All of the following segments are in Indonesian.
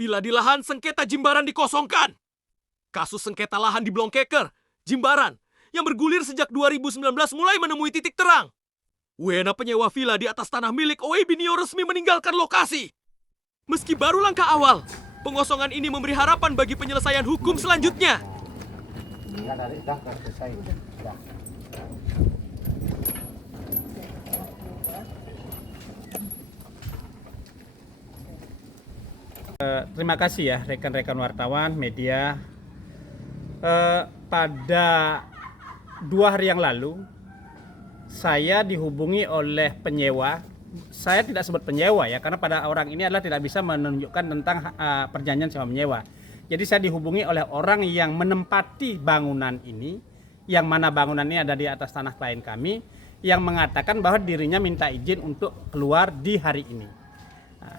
Villa di lahan sengketa Jimbaran dikosongkan. Kasus sengketa lahan di Blongkeker, Jimbaran, yang bergulir sejak 2019 mulai menemui titik terang. Wena penyewa villa di atas tanah milik Owei Binio resmi meninggalkan lokasi. Meski baru langkah awal, pengosongan ini memberi harapan bagi penyelesaian hukum selanjutnya. Terima kasih ya rekan-rekan wartawan, media. Pada 2 hari yang lalu, saya dihubungi oleh penyewa. Saya tidak sebut penyewa ya, karena pada orang ini adalah tidak bisa menunjukkan tentang perjanjian sewa menyewa. Jadi saya dihubungi oleh orang yang menempati bangunan ini, yang mana bangunan ini ada di atas tanah klien kami, yang mengatakan bahwa dirinya minta izin untuk keluar di hari ini.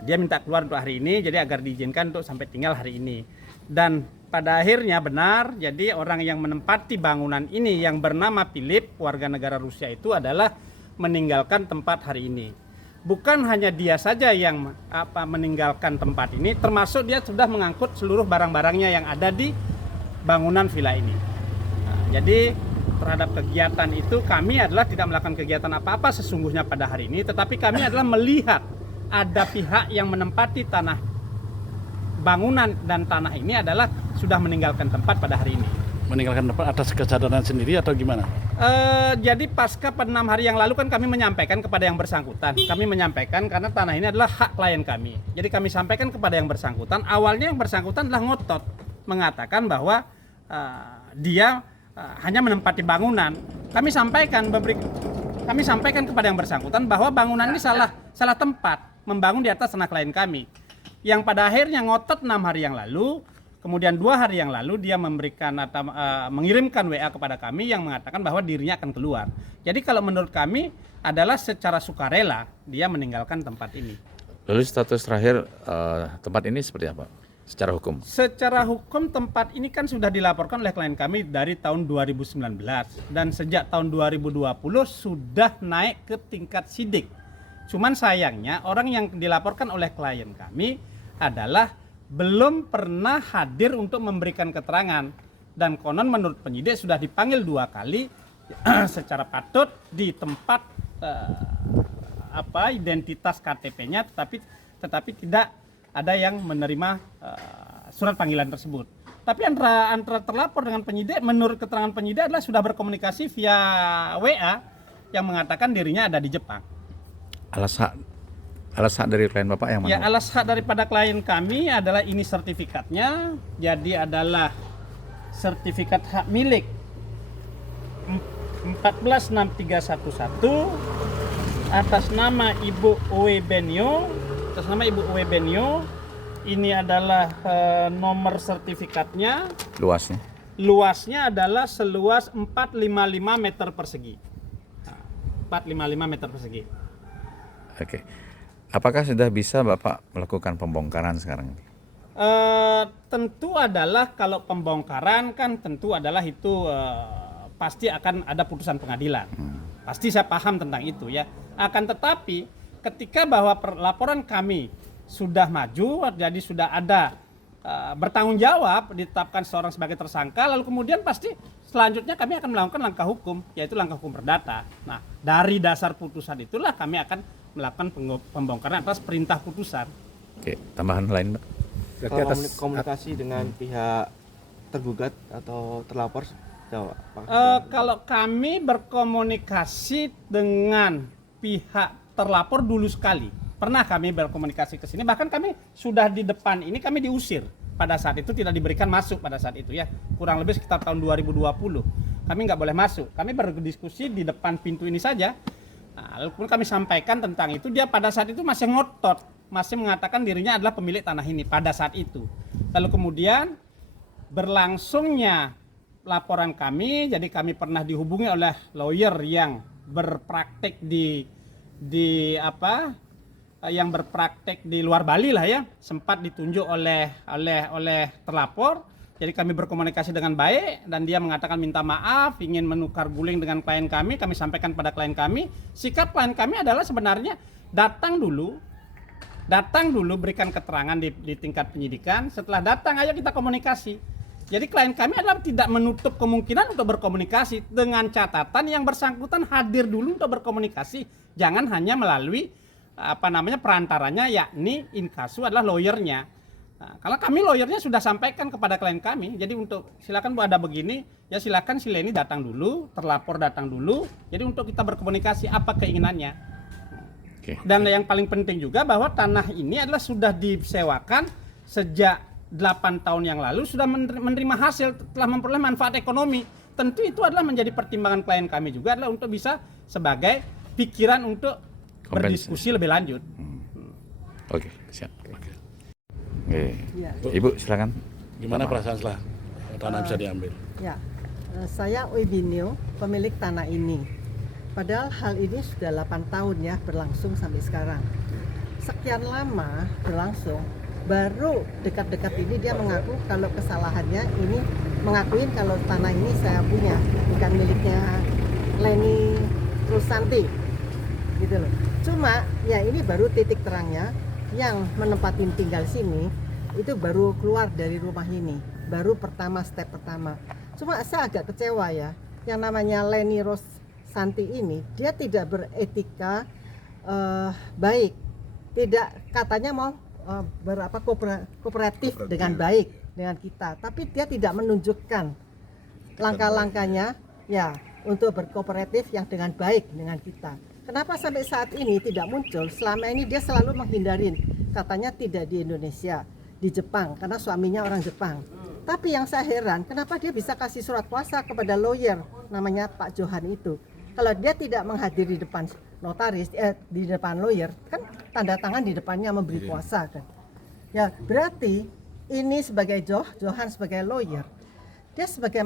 Dia minta keluar untuk hari ini, jadi agar diizinkan untuk sampai tinggal hari ini. Dan pada akhirnya benar, jadi orang yang menempati bangunan ini yang bernama Philip, warga negara Rusia itu adalah meninggalkan tempat hari ini. Bukan hanya dia saja yang meninggalkan tempat ini, termasuk dia sudah mengangkut seluruh barang-barangnya yang ada di bangunan villa ini. Jadi terhadap kegiatan itu kami adalah tidak melakukan kegiatan apa-apa sesungguhnya pada hari ini, tetapi kami adalah melihat ada pihak yang menempati tanah bangunan dan tanah ini adalah sudah meninggalkan tempat pada hari ini. Meninggalkan tempat atas kesadaran sendiri atau gimana? Jadi pasca 6 hari yang lalu kan kami menyampaikan kepada yang bersangkutan. Kami menyampaikan karena tanah ini adalah hak klien kami. Jadi kami sampaikan kepada yang bersangkutan. Awalnya yang bersangkutan adalah ngotot mengatakan bahwa dia hanya menempati bangunan. Kami sampaikan kepada yang bersangkutan bahwa bangunan ini salah tempat membangun di atas tanah klien kami. Yang pada akhirnya ngotot 6 hari yang lalu, kemudian 2 hari yang lalu dia memberikan atau mengirimkan WA kepada kami yang mengatakan bahwa dirinya akan keluar. Jadi kalau menurut kami adalah secara sukarela dia meninggalkan tempat ini. Lalu status terakhir tempat ini seperti apa secara hukum? Secara hukum tempat ini kan sudah dilaporkan oleh klien kami dari tahun 2019 dan sejak tahun 2020 sudah naik ke tingkat sidik. Cuman sayangnya orang yang dilaporkan oleh klien kami adalah belum pernah hadir untuk memberikan keterangan, dan konon menurut penyidik sudah dipanggil 2 kali secara patut di tempat identitas KTP-nya, tetapi tidak ada yang menerima surat panggilan tersebut. Tapi antara terlapor dengan penyidik, menurut keterangan penyidik adalah sudah berkomunikasi via WA yang mengatakan dirinya ada di Jepang. Alas hak dari klien Bapak yang mana? Ya, alas hak daripada klien kami adalah ini sertifikatnya. Jadi adalah sertifikat hak milik 146311 atas nama Ibu Owei Benio. Ini adalah nomor sertifikatnya. Luasnya adalah seluas 455 meter persegi. 455 meter persegi. Oke. Apakah sudah bisa Bapak melakukan pembongkaran sekarang? Tentu adalah kalau pembongkaran kan tentu adalah itu pasti akan ada putusan pengadilan. Pasti saya paham tentang itu ya. Akan tetapi ketika bahwa laporan kami sudah maju, jadi sudah ada bertanggung jawab, ditetapkan seorang sebagai tersangka, lalu kemudian pasti selanjutnya kami akan melakukan langkah hukum, yaitu langkah hukum perdata. Nah, dari dasar putusan itulah kami akan melakukan pembongkaran atas perintah putusan. Oke, tambahan lain, Pak? Kalau komunikasi dengan pihak tergugat atau terlapor, kalau kami berkomunikasi dengan pihak terlapor dulu sekali, pernah kami berkomunikasi ke sini, bahkan kami sudah di depan ini kami diusir. Pada saat itu tidak diberikan masuk pada saat itu ya, kurang lebih sekitar tahun 2020. Kami nggak boleh masuk, kami berdiskusi di depan pintu ini saja. Nah, lalu kami sampaikan tentang itu, dia pada saat itu masih ngotot, masih mengatakan dirinya adalah pemilik tanah ini pada saat itu. Lalu kemudian berlangsungnya laporan kami, jadi kami pernah dihubungi oleh lawyer yang berpraktek yang berpraktek di luar Bali lah ya, sempat ditunjuk oleh terlapor. Jadi kami berkomunikasi dengan baik dan dia mengatakan minta maaf, ingin menukar guling dengan klien kami. Kami sampaikan pada klien kami, sikap klien kami adalah sebenarnya datang dulu Datang dulu, berikan keterangan di tingkat penyidikan. Setelah datang, ayo kita komunikasi. Jadi klien kami adalah tidak menutup kemungkinan untuk berkomunikasi, dengan catatan yang bersangkutan hadir dulu untuk berkomunikasi. Jangan hanya melalui perantaranya, yakni inkasu adalah lawyernya. Nah, kalau kami lawyernya sudah sampaikan kepada klien kami, jadi untuk silakan Bu ada begini, ya silakan si Leni datang dulu, terlapor datang dulu. Jadi untuk kita berkomunikasi apa keinginannya. Oke. Dan yang paling penting juga bahwa tanah ini adalah sudah disewakan sejak 8 tahun yang lalu, sudah menerima hasil, telah memperoleh manfaat ekonomi. Tentu itu adalah menjadi pertimbangan klien kami juga adalah untuk bisa sebagai pikiran untuk berdiskusi lebih lanjut. Oke, siap. Oke. Oke. Ya. Ibu silakan. Gimana perasaan setelah tanah bisa diambil? Ya, saya Uibinio, pemilik tanah ini. Padahal hal ini sudah 8 tahun ya berlangsung sampai sekarang. Sekian lama berlangsung, baru dekat-dekat ini dia mengaku kalau kesalahannya ini, mengakuin kalau tanah ini saya punya, bukan miliknya Leni Rusanti, gitu loh. Cuma ya ini baru titik terangnya, yang menempatin tinggal sini itu baru keluar dari rumah ini, baru pertama, step pertama. Cuma saya agak kecewa ya, yang namanya Leni Rusanti ini dia tidak beretika baik, tidak katanya mau kooperatif dengan baik dengan kita, tapi dia tidak menunjukkan langkah-langkahnya ya untuk berkooperatif yang dengan baik dengan kita. Kenapa sampai saat ini tidak muncul? Selama ini dia selalu menghindarin, katanya tidak di Indonesia, di Jepang, karena suaminya orang Jepang. Tapi yang saya heran, kenapa dia bisa kasih surat kuasa kepada lawyer, namanya Pak Johan itu. Kalau dia tidak menghadiri di depan notaris, di depan lawyer, kan tanda tangan di depannya memberi kuasa kan. Ya berarti ini sebagai Johan sebagai lawyer, dia sebagai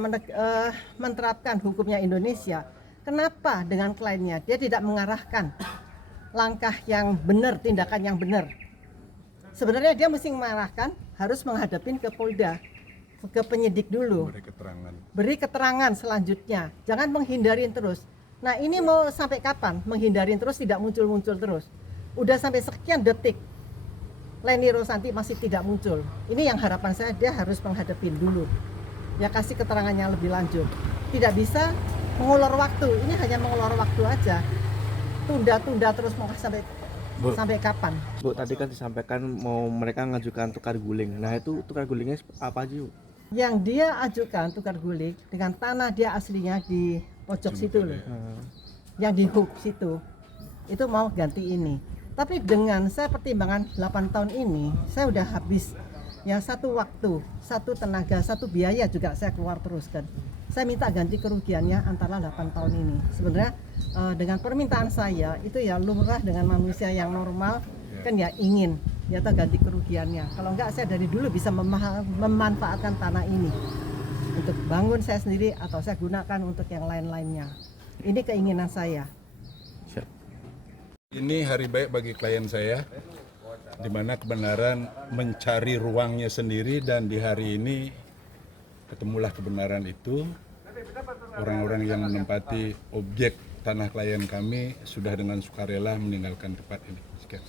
menerapkan hukumnya Indonesia. Kenapa dengan kliennya dia tidak mengarahkan langkah yang benar, tindakan yang benar? Sebenarnya dia mesti mengarahkan, harus menghadapin ke Polda, ke penyidik dulu. Beri keterangan selanjutnya. Jangan menghindarin terus. Nah ini mau sampai kapan menghindarin terus, tidak muncul-muncul terus? Udah sampai sekian detik Leni Rusanti masih tidak muncul. Ini yang harapan saya, dia harus menghadapin dulu. Ya kasih keterangannya lebih lanjut. Tidak bisa mengulur waktu, ini hanya mengulur waktu aja. Tunda-tunda terus mau sampai kapan? Bu, tadi kan disampaikan mau mereka mengajukan tukar guling. Nah itu tukar gulingnya apa aja, Bu? Yang dia ajukan tukar guling dengan tanah dia aslinya di pojok situ loh. Yang di hub situ. Itu mau ganti ini. Tapi dengan saya pertimbangan 8 tahun ini, saya udah habis ya satu waktu, satu tenaga, satu biaya juga saya keluar terus kan. Saya minta ganti kerugiannya antara 8 tahun ini. Sebenarnya dengan permintaan saya itu ya lumrah dengan manusia yang normal kan ya ingin ya ganti kerugiannya. Kalau enggak saya dari dulu bisa memanfaatkan tanah ini untuk bangun saya sendiri atau saya gunakan untuk yang lain-lainnya. Ini keinginan saya. Ini hari baik bagi klien saya, di mana kebenaran mencari ruangnya sendiri, dan di hari ini ketemulah kebenaran itu. Orang-orang yang menempati objek tanah klien kami sudah dengan sukarela meninggalkan tempat ini. Sekian.